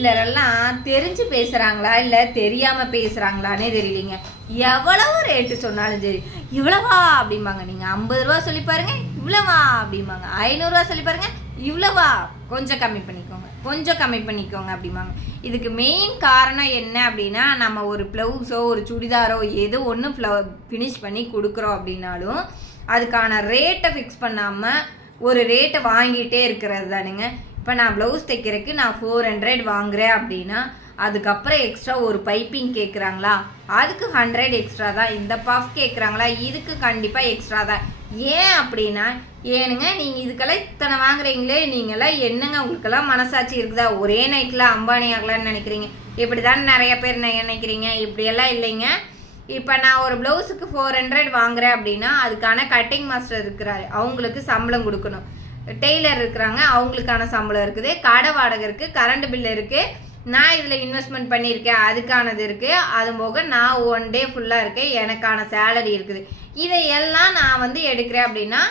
சிலரெல்லாம் தெரிஞ்சு பேசுறாங்களா இல்ல தெரியாம பேசுறாங்களானே தெரியலீங்க. எவ்வளவு ரேட்டு சொன்னாலும் சரி இவ்வளவா அப்படிம்பாங்க. நீங்க 50 ரூபா சொல்லி பாருங்க இவ்வளவா அப்படிம்பாங்க. 500 ரூபா சொல்லி பாருங்க இவ்வளவா, கொஞ்சம் கம்மி பண்ணிக்கோங்க கொஞ்சம் கம்மி பண்ணிக்கோங்க அப்படிம்பாங்க. இதுக்கு மெயின் காரணம் என்ன அப்படின்னா, நம்ம ஒரு பிளவுஸோ ஒரு சுடிதாரோ ஏதோ ஒன்று ஃபினிஷ் பண்ணி கொடுக்குறோம் அப்படின்னாலும் அதுக்கான ரேட்டை ஃபிக்ஸ் பண்ணாமல் ஒரு ரேட்டை வாங்கிட்டே இருக்கிறது தானுங்க. இப்போ நான் ப்ளவுஸ் தைக்கிறதுக்கு நான் 400 வாங்குறேன் அப்படின்னா அதுக்கப்புறம் எக்ஸ்ட்ரா ஒரு பைப்பிங் கேட்குறாங்களா அதுக்கு 100 எக்ஸ்ட்ரா தான். இந்த பஃப் கேட்குறாங்களா இதுக்கு கண்டிப்பாக எக்ஸ்ட்ரா தான். ஏன் அப்படின்னா, ஏனுங்க நீங்கள் இதுக்கெல்லாம் இத்தனை வாங்குறீங்களே, நீங்களாம் என்னங்க உங்களுக்கெல்லாம் மனசாட்சி இருக்குதா? ஒரே நைட்டில் அம்பானி ஆகலான்னு நினைக்கிறீங்க. இப்படி தான் நிறைய பேர் நினைக்கிறீங்க. இப்படியெல்லாம் இல்லைங்க. இப்போ நான் ஒரு ப்ளவுஸுக்கு 400 வாங்குறேன் அப்படின்னா அதுக்கான கட்டிங் மாஸ்டர் இருக்கிறாரு, அவங்களுக்கு சம்பளம் கொடுக்கணும். டெய்லர் இருக்கிறாங்க, அவங்களுக்கான சம்பளம் இருக்குது. கடை வாடகை இருக்குது, கரண்ட் பில் இருக்குது. நான் இதில் இன்வெஸ்ட்மெண்ட் பண்ணியிருக்கேன், அதுக்கானது இருக்குது. அது போக நான் 1 டே ஃபுல்லாக இருக்கேன், எனக்கான சேலரி இருக்குது. இதையெல்லாம் நான் எடுக்கிறேன் அப்படின்னா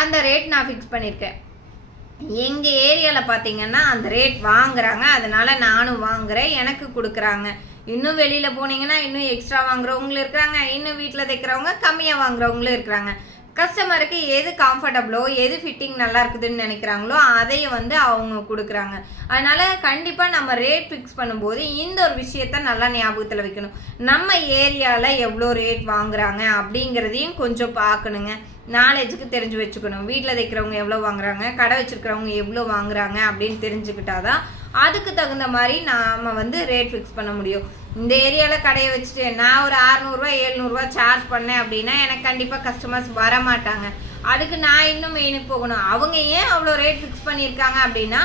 அந்த ரேட் நான் ஃபிக்ஸ் பண்ணியிருக்கேன். எங்கள் ஏரியாவில் பார்த்தீங்கன்னா அந்த ரேட் வாங்குறாங்க, அதனால நானும் வாங்குறேன், எனக்கு கொடுக்குறாங்க. இன்னும் வெளியில் போனீங்கன்னா இன்னும் எக்ஸ்ட்ரா வாங்குறவங்களும் இருக்கிறாங்க, இன்னும் வீட்டில் தைக்கிறவங்க கம்மியாக வாங்குறவங்களும் இருக்கிறாங்க. கஸ்டமருக்கு எது கம்ஃபர்டபுளோ எது ஃபிட்டிங் நல்லா இருக்குதுன்னு நினைக்கிறாங்களோ அதையை அவங்க கொடுக்குறாங்க. அதனால கண்டிப்பாக நம்ம ரேட் ஃபிக்ஸ் பண்ணும்போது இந்த ஒரு விஷயத்த நல்லா ஞாபகத்தில் வைக்கணும். நம்ம ஏரியாவில் எவ்வளோ ரேட் வாங்குறாங்க அப்படிங்கிறதையும் கொஞ்சம் பார்க்கணுங்க. நாலேஜுக்கு தெரிஞ்சு வச்சுக்கணும். வீட்டில் தைக்கிறவங்க எவ்வளோ வாங்குறாங்க, கடை வச்சிருக்கிறவங்க எவ்வளோ வாங்குறாங்க அப்படின்னு தெரிஞ்சுக்கிட்டாதான் அதுக்கு தகுந்த மாதிரி நாம் ரேட் ஃபிக்ஸ் பண்ண முடியும். இந்த ஏரியாவில் கடையை வச்சுட்டு நான் ஒரு 600 ரூபா 700 ரூபா சார்ஜ் பண்ணேன் அப்படின்னா எனக்கு கண்டிப்பாக கஸ்டமர்ஸ் வர மாட்டாங்க. அதுக்கு நான் இன்னும் மெயினுக்கு போகணும். அவங்க ஏன் அவ்வளோ ரேட் ஃபிக்ஸ் பண்ணியிருக்காங்க அப்படின்னா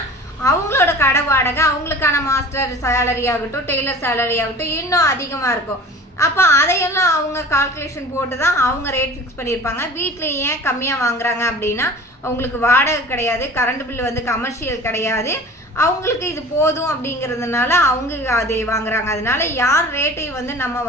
அவங்களோட கடை வாடகை, அவங்களுக்கான மாஸ்டர் சேலரி ஆகட்டும், டெய்லர் சேலரி ஆகட்டும் இன்னும் அதிகமாக இருக்கும். அப்போ அதையெல்லாம் அவங்க கால்குலேஷன் போட்டு தான் அவங்க ரேட் ஃபிக்ஸ் பண்ணியிருப்பாங்க. வீட்டில் ஏன் கம்மியாக வாங்குறாங்க அப்படின்னா அவங்களுக்கு வாடகை கிடையாது, கரண்ட் பில் கமர்ஷியல் கிடையாது, அவங்களுக்கு இது போதும் அப்படிங்கிறதுனால அவங்க அதை வாங்குறாங்க. அதனால யார் ரேட்டையும் நம்ம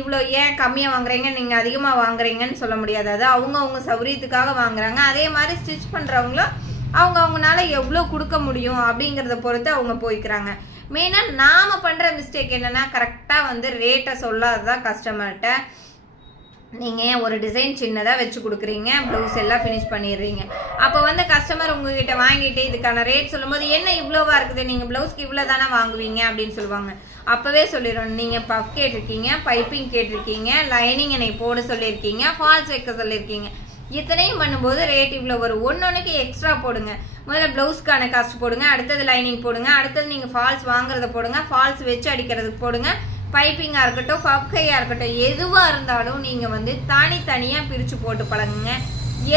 இவ்வளோ ஏன் கம்மியாக வாங்குறீங்க நீங்கள் அதிகமாக வாங்குறீங்கன்னு சொல்ல முடியாது. அது அவங்க சௌரியத்துக்காக வாங்குறாங்க. அதே மாதிரி ஸ்டிச் பண்ணுறவங்களும் அவங்கனால எவ்வளோ கொடுக்க முடியும் அப்படிங்கிறத பொறுத்து அவங்க போய்க்கிறாங்க. மெயினாக நாம் பண்ணுற மிஸ்டேக் என்னென்னா கரெக்டாக ரேட்டை சொல்லாததான் கஸ்டமர்கிட்ட. நீங்கள் ஒரு டிசைன் சின்னதாக வச்சு கொடுக்குறீங்க, ப்ளவுஸ் எல்லாம் ஃபினிஷ் பண்ணிடுறீங்க. அப்போ கஸ்டமர் உங்ககிட்ட வாங்கிட்டு இதுக்கான ரேட் சொல்லும்போது என்ன இவ்வளோவா இருக்குது, நீங்கள் ப்ளவுஸ்க்கு இவ்வளோ தானே வாங்குவீங்க அப்படின்னு சொல்லுவாங்க. அப்போவே சொல்லிடுறோம், நீங்கள் பஃப் கேட்டிருக்கீங்க, பைப்பிங் கேட்டிருக்கீங்க, லைனிங் என்னை போட சொல்லியிருக்கீங்க, ஃபால்ஸ் வைக்க சொல்லியிருக்கீங்க. இத்தனையும் பண்ணும்போது ரேட் இவ்வளோ வரும். ஒன்னொன்றுக்கு எக்ஸ்ட்ரா போடுங்க. முதல்ல ப்ளவுஸ்க்கான காஸ்ட் போடுங்க, அடுத்தது லைனிங் போடுங்க, அடுத்தது நீங்கள் ஃபால்ஸ் வாங்குறத போடுங்க, ஃபால்ஸ் வச்சு அடிக்கிறதுக்கு போடுங்க, பைப்பிங்காக இருக்கட்டும் பப்கையாக இருக்கட்டும் எதுவாக இருந்தாலும் நீங்கள் தனித்தனியாக பிரித்து போட்டு பழகுங்க.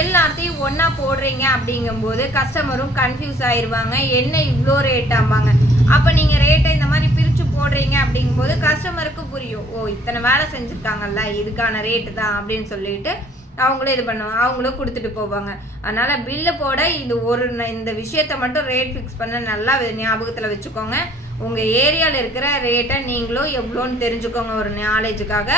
எல்லாத்தையும் ஒன்றா போடுறீங்க அப்படிங்கும்போது கஸ்டமரும் கன்ஃபியூஸ் ஆயிடுவாங்க, என்ன இவ்வளோ ரேட் ஆமாங்க. அப்போ நீங்கள் ரேட்டை இந்த மாதிரி பிரித்து போடுறீங்க அப்படிங்கும்போது கஸ்டமருக்கு புரியும், ஓ இத்தனை வேலை செஞ்சுருக்காங்கல்ல இதுக்கான ரேட்டு தான் அப்படின்னு சொல்லிட்டு அவங்களும் இது பண்ணுவாங்க, அவங்களும் கொடுத்துட்டு போவாங்க. அதனால் பில்லு போட இந்த விஷயத்தை மட்டும் ரேட் ஃபிக்ஸ் பண்ண நல்லா ஞாபகத்தில் வச்சுக்கோங்க. உங்கள் ஏரியாவில் இருக்கிற ரேட்டை நீங்களும் எவ்வளோன்னு தெரிஞ்சுக்கோங்க ஒரு நாலேஜுக்காக.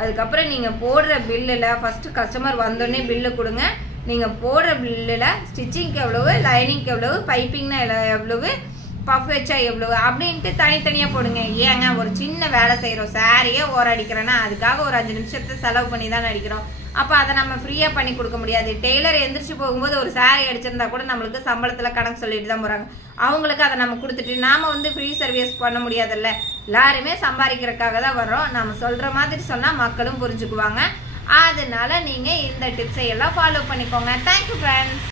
அதுக்கப்புறம் நீங்கள் போடுற பில்லில் ஃபஸ்ட்டு கஸ்டமர் வந்தோடனே பில்லு கொடுங்க. நீங்கள் போடுற பில்லில் ஸ்டிச்சிங்க்கு எவ்வளவு, லைனிங்க்கு எவ்வளவு, பைப்பிங்னா எவ்வளவு, பஃப் வச்சா எவ்வளவு அப்படின்ட்டு தனித்தனியாக போடுங்க. ஏங்க ஒரு சின்ன வேலை செய்கிறோம், சாரியே அடிக்கிறேன்னா அதுக்காக ஒரு 5 நிமிஷத்தை செலவு பண்ணி தான் அடிக்கிறோம். அப்போ அதை நம்ம ஃப்ரீயாக பண்ணி கொடுக்க முடியாது. டெய்லர் எந்திரிச்சு போகும்போது ஒரு சாரி அடிச்சிருந்தா கூட நம்மளுக்கு சம்பளத்தில் கணக்கு சொல்லிட்டு தான் போகிறாங்க. அவங்களுக்கு அதை நம்ம கொடுத்துட்டு நாம் ஃப்ரீ சர்வீஸ் பண்ண முடியாதுல்ல. எல்லாருமே சம்பாதிக்கிறதுக்காக தான் வர்றோம். நம்ம சொல்கிற மாதிரி சொன்னால் மக்களும் புரிஞ்சுக்குவாங்க. அதனால நீங்கள் இந்த டிப்ஸை எல்லாம் ஃபாலோ பண்ணிக்கோங்க. Thank you friends.